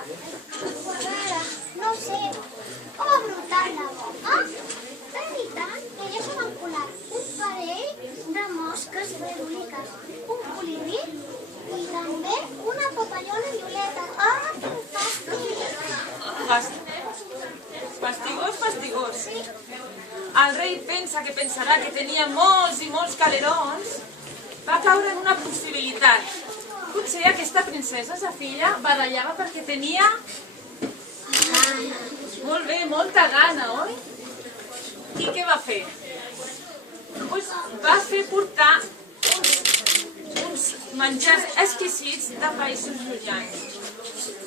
badallar? No sé, com a brotar la boca. De veritat, elles se van colar un parell de mosques verúniques, un colibrí i també una papallola violeta. Ah, fantàstic! Fastigós, fastigós. El rei pensa que pensarà que tenia molts i molts calerons. Va caure en una possibilitat. Potser aquesta princesa, sa filla, badallava perquè tenia... Molt bé, molta gana, oi? I què va fer? Pues va fer portar uns menjars exquisits de països llunyans.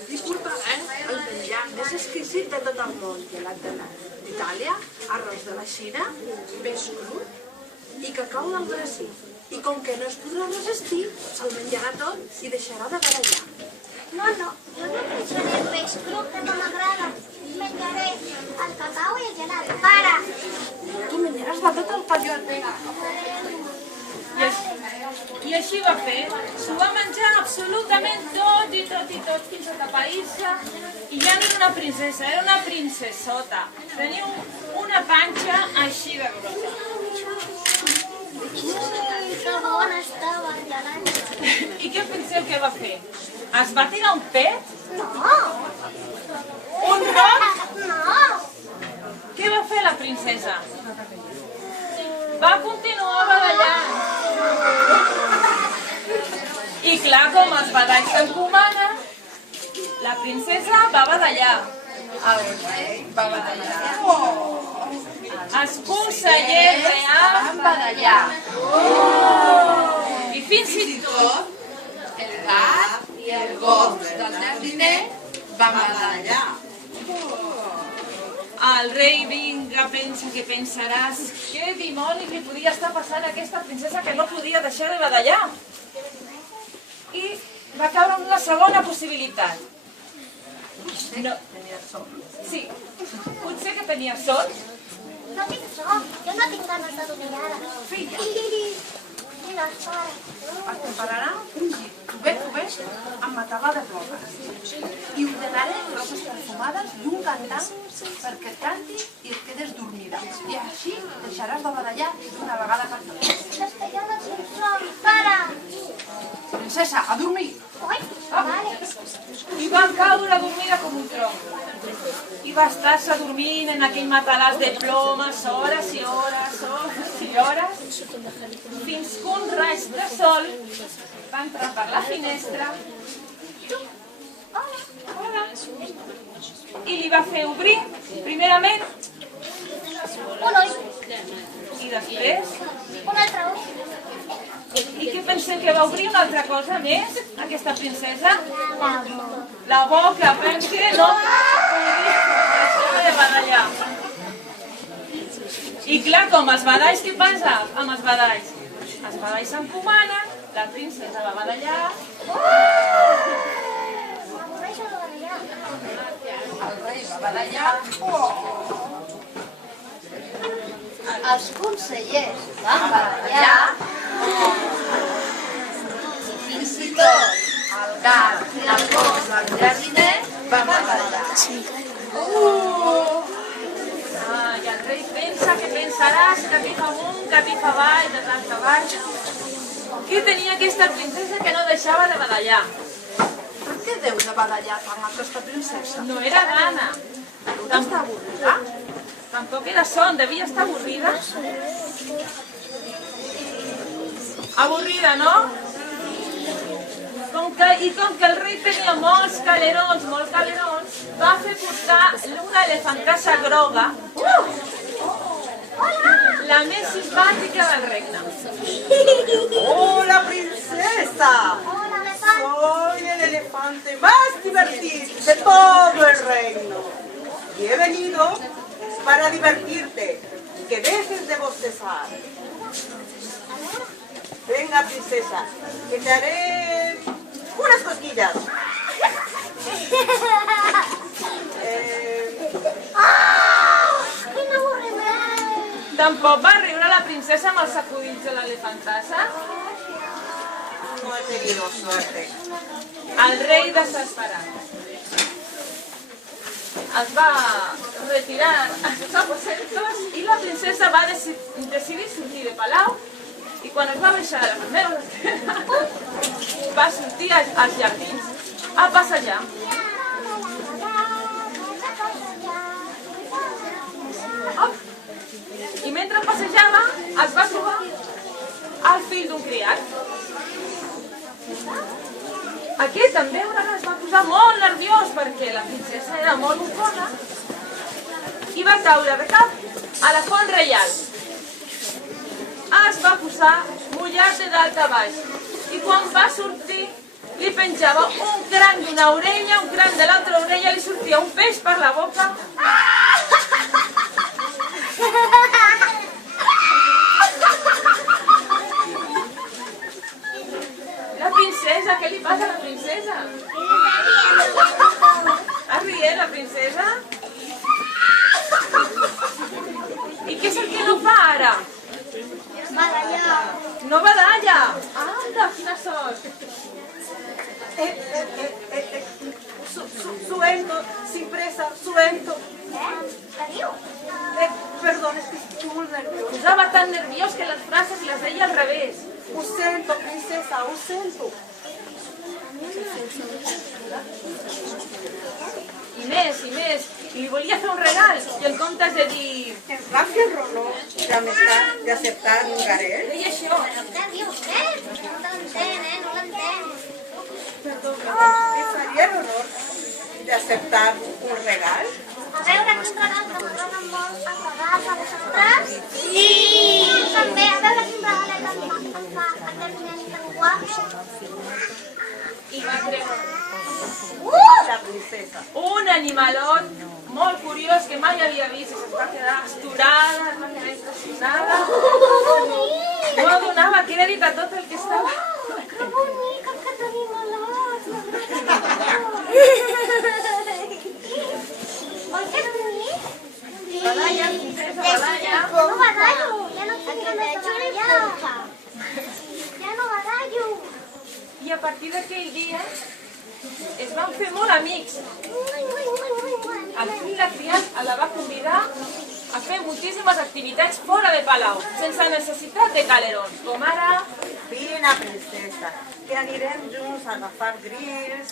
Disculpa, el menjar més exquisit de tot el món, gelat d'Itàlia, arròs de la Xina, peix cru i cacau del Brasil. I com que no es podrà resistir, se'l menjarà tot i deixarà de barallar. No, jo no menjaré peix cru, que no m'agrada. Menjaré el cacau i el gelat. Para! Tu menjaràs de tot el peyote. I així va fer. S'ho va menjar absolutament tot, fins a tapair-se. I ja no era una princesa, era una princesota. Tenia una panxa així de grossa. Ui, que bona estava el gelat. I què penseu que va fer? Es va tirar un pet? No! Un roc? No! Què va fer la princesa? Va continuar badallant. I clar, com els badalls s'encomanen, la princesa va badallar. El rei va badallar. Els consellers reals Van badallar. i fins i tot El gat i el gos del jardiner van badallar. el rei vinga, pensa que pensaràs què dimoni li podia estar passant a aquesta princesa que no podia deixar de badallar. I va caure en la segona possibilitat. No. Sí, potser que tenia son. No tinc son, jo no tinc ganes de dormir ara. Filla, Mira, pare. et prepararà un llit tubet amb matalà de roques i ordenaré roses perfumades i un cantant perquè et canti i et quedes dormida. I així deixaràs de badallar d'una vegada per totes. És que jo no tinc son, pare. Princesa, a dormir! Ui, vale. I va caure dormida com un tronc. I va estar-se dormint en aquell matalàs de plomes hores i hores, hores i hores, fins que un raig de sol va entrar per la finestra i li va fer obrir, primerament, Un ull, i després... un altre ull. I què penseu que va obrir una altra cosa més, aquesta princesa? La boca. La boca, perquè no deixava de badallar. I clar, com els badalls, què passa amb els badalls? Els badalls s'encomanen, la princesa va badallar, M'avorreixo de badallar. El rei va badallar. Els consellers van badallar. I fins i tot el gat i el gos del jardiner van badallar. I el rei pensa que pensaràs que catifa amunt, catifa avall, de dalt avall. Què tenia aquesta princesa que no deixava de badallar? Per què deu de badallar tant aquesta princesa? No era gana, No està avorrida? tampoc era son, devia estar avorrida. Avorrida, no? Com que el rei tenia molts calerons, va fer portar una elefantassa groga, la més simpàtica del regne. ¡Hola, princesa! Hola, elefant. Soy el elefante más divertido de todo el reino. Y he venido para divertirte y que dejes de bostezar. Venga, princesa, que te haré unas cosquillas. Quin avorriment. Tampoc va riure la princesa amb els sacudits de l'elefantassa? No he tenido suerte. El rei desesperat. es va retirar als seus aposentos i la princesa va decidir sortir de palau i quan es va baixar de la primera escena va sortir als jardins a passejar. I mentre passejava es va trobar el fill d'un criat. Aquest també una vegada es va posar molt nerviós perquè la princesa era molt bufona i va caure de cap a la font reial. Es va posar mullat de dalt a baix i quan va sortir li penjava un cranc d'una orella, un cranc de l'altra orella, li sortia un peix per la boca. La princesa, què li passa a la princesa? Està rient la princesa? I què és el que no fa ara? Badallar. No badalla! Anda, quina sort! Suelto, sin presa, suelto. Què diu? Perdón, es que estoy muy nerviosa. Posava tan nerviós que les frases les deia al revés. Ho sento, princesa, ho sento. I més, li volia fer un regal i en comptes de dir... ¿Es va fer honor d'aceptar un garel? Deia això. Què diu? Què? No l'entén, no l'entén. Perdón, ¿me faria el honor d'aceptar un regal? A veure quin regal que m'agraden molt els regals a vosaltres. Sí! També, a veure quin regal em fa aquest nen tan guapo. I va treure La princesa. un animalot molt curiós que mai havia vist i se'ns va quedar astorada, es va quedar impressionada. No donava crèdit a tot el que estava. Que bonic aquest animalot! Oi que bonic? Badalla, princesa, badalla. No badallo, ja no tinc ganes de badallar. Ja no badallo. I a partir d'aquell dia es van fer molt amics. El fill de criat la va convidar a fer moltíssimes activitats fora de palau, sense necessitat de calerons, com ara... Vine, princesa, que anirem junts a agafar grills,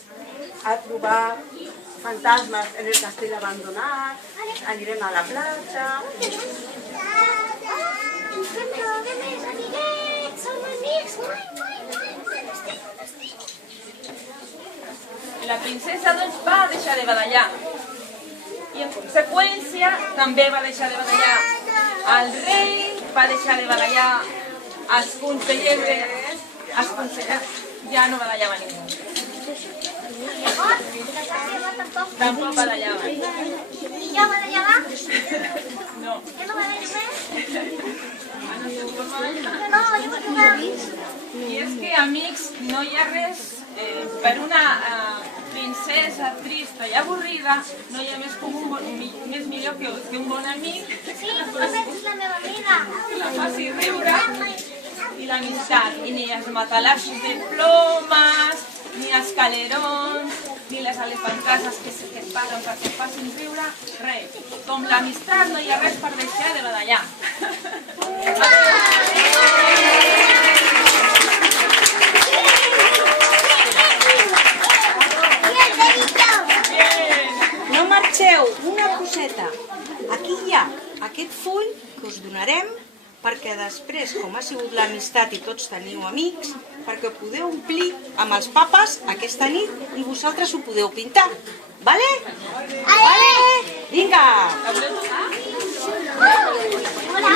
a trobar fantasmes en el castell abandonat, anirem a la platja... Que trobe més amiguets, som amics. La princesa doncs va deixar de badallar i en conseqüència també va deixar de badallar el rei, va deixar de badallar els consellers, ja no badallava ningú. Llavors, la seva Tampoc badallava. I jo badallava? No. Jo no badallo més? No, jo vull jugar. I és que, amics, no hi ha res per una princesa trista i avorrida, no hi ha més millor que un bon amic Sí, tu també ets la meva amiga. que la faci riure i l'amistat. I ni els matalassos de plomes, ni els calerons, ni les elefantasses que es paguen perquè et facin riure, res. Com l'amistat no hi ha res per deixar de badallar. No marxeu, una coseta. Aquí hi ha aquest full que us donarem perquè després, com ha sigut l'amistat i tots teniu amics, perquè podeu omplir amb els papes aquesta nit i vosaltres ho podeu pintar. Vale? Vale? Vinga! La voleu tocar? Hola.